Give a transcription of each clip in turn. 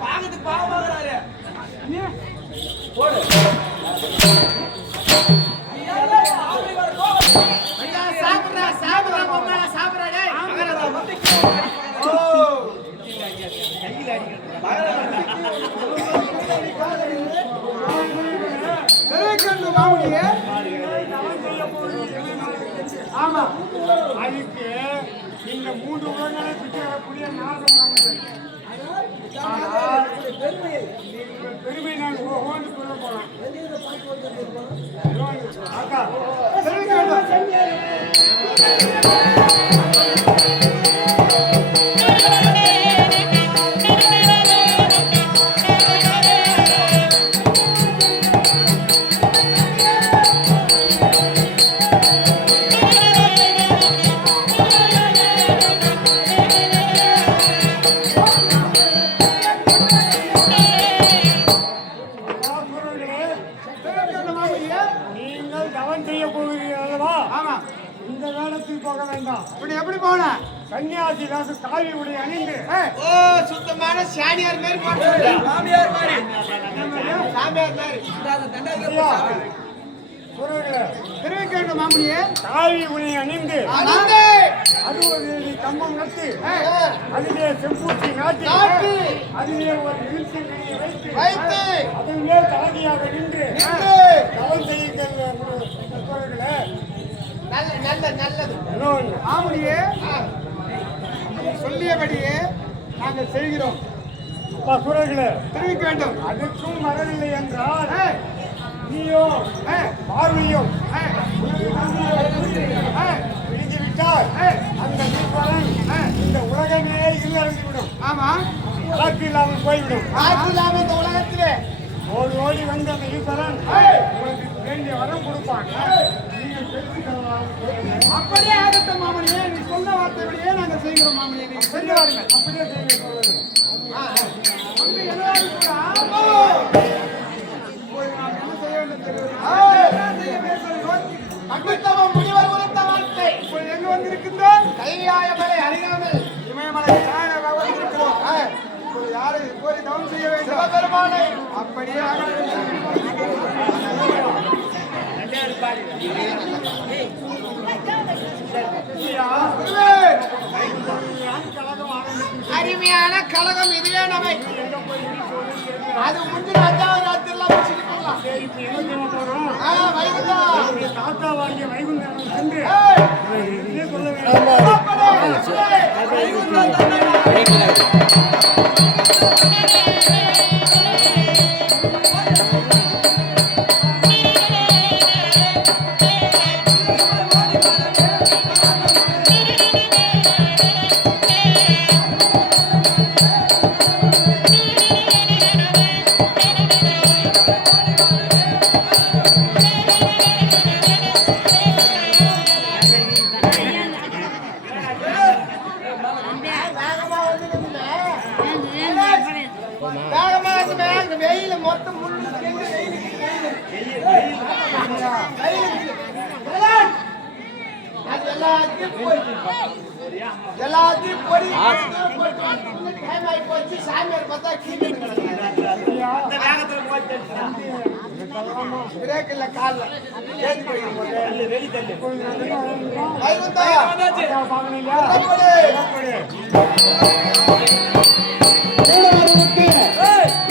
பாவத்துக்கு பாவமாகறாரு போடு. ஆமா. அதுக்கு நீங்க மூன்று உலகங்களை சுற்றி நாசம் பெருமை நான் ஓஹோன்னு சொல்ல போறேன். அக்கா தெரிவிக்க போக வேண்டாம் இப்படி எப்படி போன? கன்னியாசி காவி உடை அணிந்து. ஓ சுத்தமான சாணியார் மாதிரி போட்டு மாமியார் மாதிரி. சாமியார் மாதிரி. குருவர்களே, தெரிவிக்க வேண்டும் மாமனியே. காவி உடை அணிந்து அறுபது அடி கம்பம் நட்டு அதிலே செம்பூச்சி நாட்டி. அதிலே ஒரு நெடியை வைத்து வைத்து. அதிலே தாதியாக நின்று தவம் செய்யுங்கள். நல்ல நல்ல நல்லது. மாமனியே சொல்லியபடியே நாங்கள் செய்கிறோம். தெரிவிக்க வேண்டும் அதுக்கும் வரவில்லை என்றால் பார்வையும் ஏய், ஏய், விட்டால் அந்த மீட்பரன் இந்த உலகமே இல்லறந்துவிடும் ஆமா கலக்கு இல்லாமல் போய்விடும் காற்று இல்லாம இந்த உலகத்திலே ஓடி ஓடி வந்த அந்த ஈஸ்வரன் ஏய், உங்களுக்கு வேண்டிய வரம் கொடுப்பான் அப்படியே ஆகட்டும் மாமனியே நீ சொன்ன வார்த்தைபடியே நாங்கள் செய்கிறோம் மாமனியே நீ சென்று வாருங்கள் அப்படியே செய்ய சொல்லுங்கள் கோரி தவம் செய்ய வேண்டும்? சிவபெருமானை. அப்படியே அருமையான கழகம் இதுவே நமை அது முடிஞ்சு அஞ்சாவது ராத்திரில ஆ, வைகுந்தா. தாத்தா வாங்கிய வைகுந்தம் சென்று சொல்ல வேண்டும் அப்பனே, வைகுந்தா தந்தனா. வேகமா இருக்குமே, இந்த வெயில மொத்தம் எல்லாத்தையும் போய் எல்லாத்தையும் டைம் ஆகி போச்சு சாமியார் பார்த்தா கீழே பிரேக்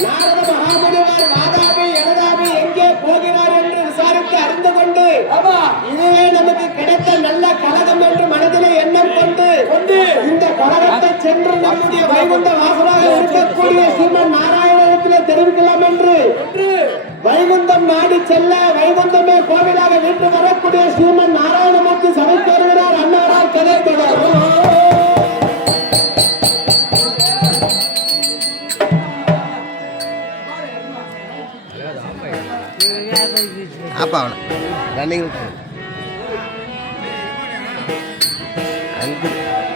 நாரத வாதாபி எனதாபி எங்கே போகிறார் என்று விசாரித்து அறிந்து கொண்டு இதுவே நமக்கு கிடைத்த நல்ல கழகம் என்று மனதிலே எண்ணம் கொண்டு இந்த கழகத்தை சென்று நம்முடைய வைகுண்ட வாசலாக இருக்கக்கூடிய சீமன் நாராயண வைகுந்தம் என்று வைகுந்தம் நாடி செல்ல வைகுந்தமே கோவிலாக நின்று வரக்கூடிய ஸ்ரீமன் நாராயணமூர்த்தி சமைத்து வருகிறார். அன்னாரால் கதை தொடரும் apa running Angkut.